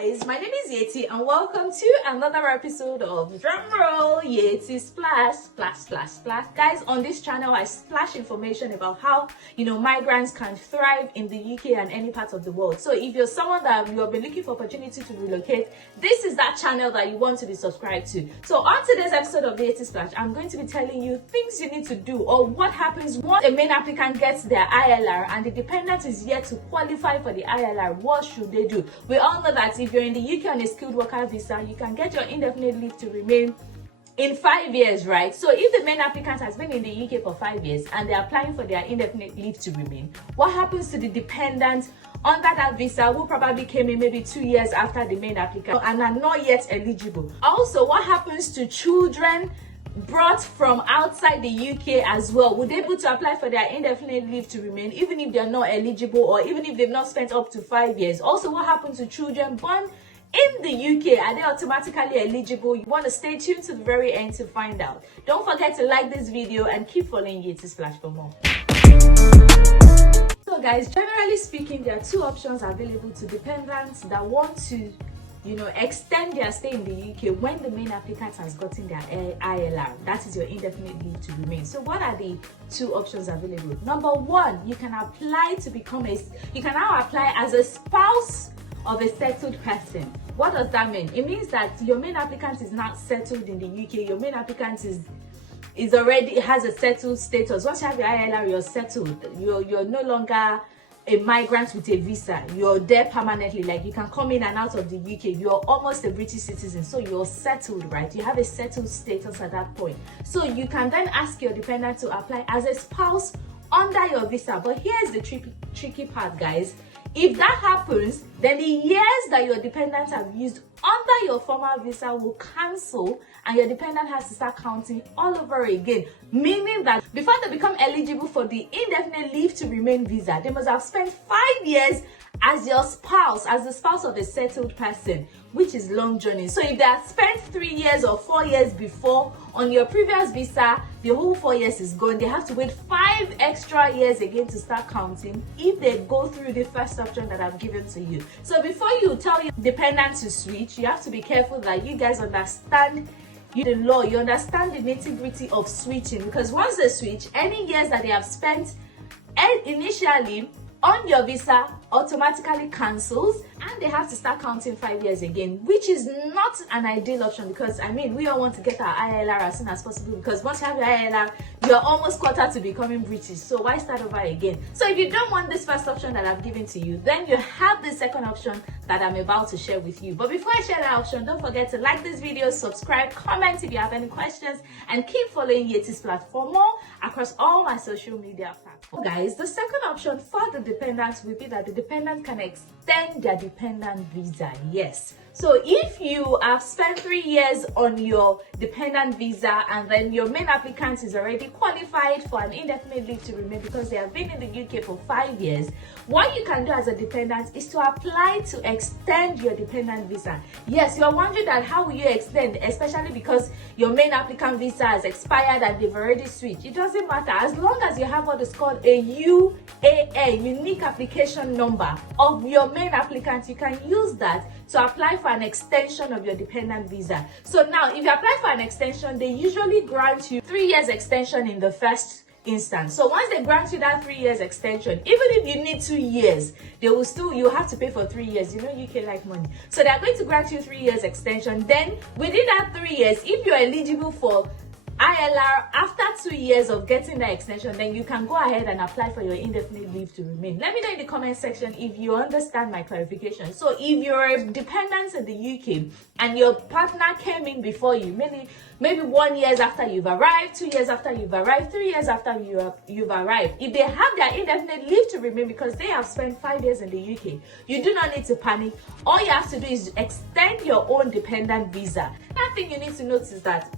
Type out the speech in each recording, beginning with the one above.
Guys, my name is Yeti and welcome to another episode of drumroll Yettysplash. Guys, on this channel I splash information about how migrants can thrive in the UK and any part of the world. So if you're someone that you have been looking for opportunity to relocate, this is that channel that you want to be subscribed to. So on today's episode of the Yettysplash, I'm going to be telling you things you need to do or what happens once a main applicant gets their ILR and the dependent is yet to qualify for the ILR. What should they do? We all know that if you're in the UK on a skilled worker visa, you can get your indefinite leave to remain in 5 years, right? So if the main applicant has been in the UK for 5 years and they're applying for their indefinite leave to remain, what happens to the dependent under that visa who probably came in maybe 2 years after the main applicant and are not yet eligible? Also, what happens to children brought from outside the UK as well? Would they be able to apply for their indefinite leave to remain even if they're not eligible or even if they've not spent up to 5 years? Also, what happens to children born in the UK? Are they automatically eligible? You want to stay tuned to the very end to find out. Don't forget to like this video and keep following Yettysplash for more. So guys, generally speaking, there are two options available to dependents that want to extend their stay in the UK when the main applicant has gotten their ILR. That is your indefinite leave to remain. So what are the two options available? Number one, you can apply to become you can now apply as a spouse of a settled person. What does that mean? It means that your main applicant is not settled in the UK. Your main applicant has a settled status. Once you have your ILR, you're settled. You're no longer a migrant with a visa. You're there permanently. Like, you can come in and out of the UK. You're almost a British citizen, so you're settled, right? You have a settled status at that point. So you can then ask your dependent to apply as a spouse under your visa. But here's the tricky part, guys. If that happens, then the years that your dependents have used under your former visa will cancel and your dependent has to start counting all over again. Meaning that before they become eligible for the indefinite leave to remain visa, they must have spent 5 years as your spouse, as the spouse of a settled person, which is long journey. So if they have spent 3 years or 4 years before on your previous visa, the whole 4 years is gone. They have to wait 5 extra years again to start counting if they go through the first option that I've given to you. So before you tell your dependent to switch, you have to be careful that you guys understand the law, you understand the nitty-gritty of switching, because once they switch, any years that they have spent initially on your visa automatically cancels and they have to start counting 5 years again, which is not an ideal option, because we all want to get our ILR as soon as possible, because once you have your ILR, you're almost quarter to becoming British, so why start over again? So if you don't want this first option that I've given to you, then you have the second option that I'm about to share with you. But before I share that option, don't forget to like this video, subscribe, comment if you have any questions, and keep following Yettysplash for more across all my social media platforms. Guys, the second option for the dependents will be that the dependent can extend their dependent visa. Yes. So if you have spent 3 years on your dependent visa and then your main applicant is already qualified for an indefinite leave to remain because they have been in the UK for 5 years, what you can do as a dependent is to apply to extend your dependent visa. Yes, you're wondering that how will you extend, especially because your main applicant visa has expired and they've already switched. It doesn't matter, as long as you have what is called a UAN, unique application number of your main applicant, you can use that to apply for an extension of your dependent visa. So now, if you apply for an extension, they usually grant you 3 years extension in the first instance. So once they grant you that 3 years extension, even if you need 2 years, you have to pay for 3 years. UK like money. So they're going to grant you 3 years extension. Then within that 3 years, if you're eligible for ILR after 2 years of getting that extension, then you can go ahead and apply for your indefinite leave to remain. Let me know in the comment section if you understand my clarification. So if you're a dependent in the UK and your partner came in before you, maybe 1 year after you've arrived, 2 years after you've arrived, 3 years after you've arrived, if they have their indefinite leave to remain because they have spent 5 years in the UK, you do not need to panic. All you have to do is extend your own dependent visa. Another thing you need to note is that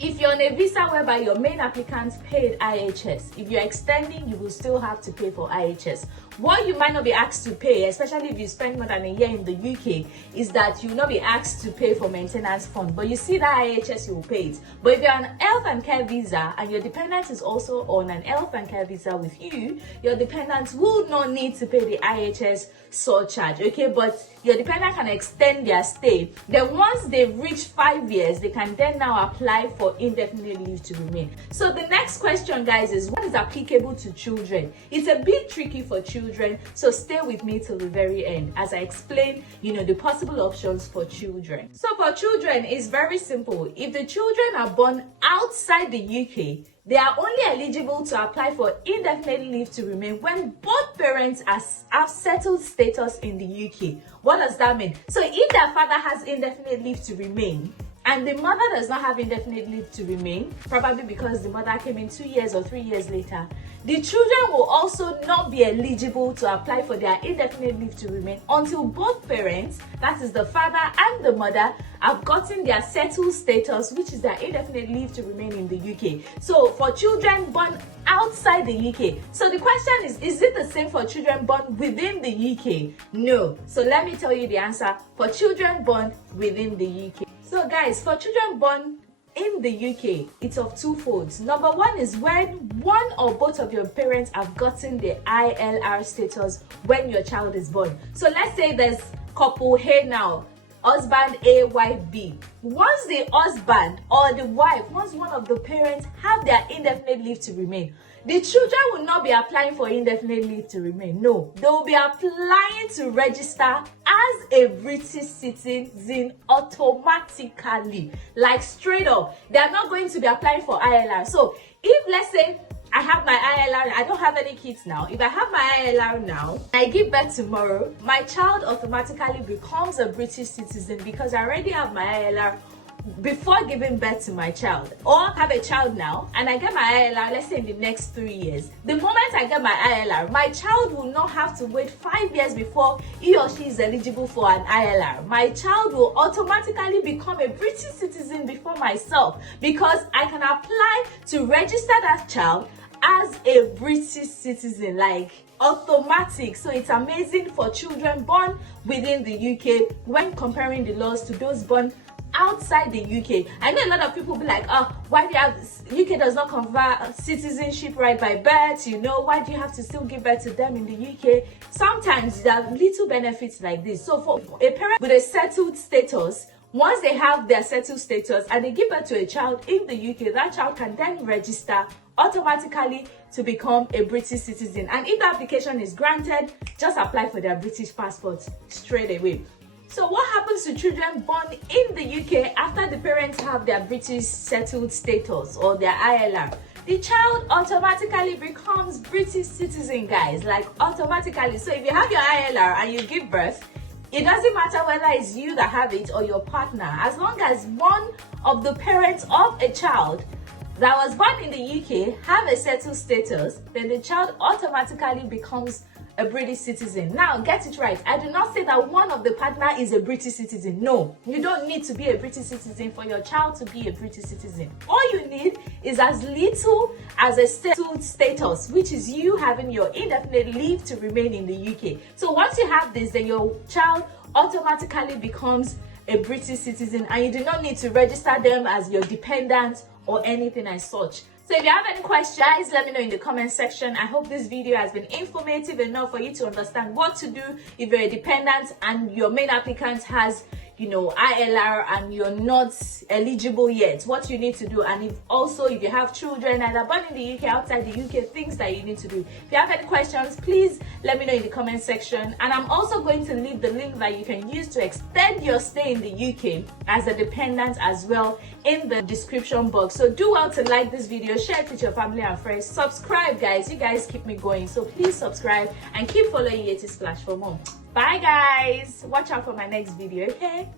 if you're on a visa whereby your main applicant paid IHS, if you're extending, you will still have to pay for IHS. What you might not be asked to pay, especially if you spend more than a year in the UK, is that you will not be asked to pay for maintenance fund. But you see that IHS, you will pay it. But if you're on health and care visa and your dependent is also on an health and care visa with you, your dependent will not need to pay the IHS surcharge, okay? But your dependent can extend their stay. Then once they reach 5 years, they can then now apply for indefinite leave to remain. So the next question, guys, is what is applicable to children? It's a bit tricky for children, so stay with me till the very end as I explain, the possible options for children. So for children, it's very simple. If the children are born outside the UK, they are only eligible to apply for indefinite leave to remain when both parents have settled status in the UK. What does that mean? So if their father has indefinite leave to remain and the mother does not have indefinite leave to remain, probably because the mother came in 2 years or 3 years later, the children will also not be eligible to apply for their indefinite leave to remain until both parents, that is the father and the mother, have gotten their settled status, which is their indefinite leave to remain in the UK. So for children born outside the UK, so the question is it the same for children born within the UK? No. So let me tell you the answer for children born within the UK. So guys, for children born in the UK, it's of two folds. Number one is when one or both of your parents have gotten the ILR status when your child is born. So let's say there's couple A now, husband A, wife B. Once the husband or the wife, once one of the parents have their indefinite leave to remain, the children will not be applying for indefinite leave to remain. No, they will be applying to register as a British citizen automatically, like straight up. They are not going to be applying for ILR. So if, let's say, I have my ILR, I don't have any kids now. If I have my ILR now, I give birth tomorrow, my child automatically becomes a British citizen because I already have my ILR before giving birth to my child. Or have a child now and I get my ILR, let's say in the next 3 years. The moment I get my ILR, my child will not have to wait 5 years before he or she is eligible for an ILR. My child will automatically become a British citizen before myself because I can apply to register that child as a British citizen, like automatic. So it's amazing for children born within the UK when comparing the laws to those born outside the UK. I know a lot of people be like, why do you have UK does not confer citizenship right by birth, why do you have to still give birth to them in the UK? Sometimes there are little benefits like this. So for a parent with a settled status, once they have their settled status and they give birth to a child in the UK, that child can then register automatically to become a British citizen. And if the application is granted, just apply for their British passport straight away. So what happens to children born in the UK after the parents have their British settled status or their ILR? The child automatically becomes British citizen, guys, like automatically. So if you have your ILR and you give birth, it doesn't matter whether it's you that have it or your partner. As long as one of the parents of a child that was born in the UK have a settled status, then the child automatically becomes a British citizen. Now, get it right. I do not say that one of the partner is a British citizen. No, you don't need to be a British citizen for your child to be a British citizen. All you need is as little as a settled status, which is you having your indefinite leave to remain in the UK. So once you have this, then your child automatically becomes a British citizen and you do not need to register them as your dependent or anything as such. So if you have any questions, guys, let me know in the comment section. I hope this video has been informative enough for you to understand what to do if you're a dependent and your main applicant has, ILR and you're not eligible yet, what you need to do. And if you have children either born in the UK, outside the UK, things that you need to do. If you have any questions, please let me know in the comment section. And I'm also going to leave the link that you can use to extend your stay in the UK as a dependent as well in the description box. So do well to like this video, share it with your family and friends, subscribe, guys. You guys keep me going, so please subscribe and keep following Yettysplash for more. Bye guys, watch out for my next video, okay?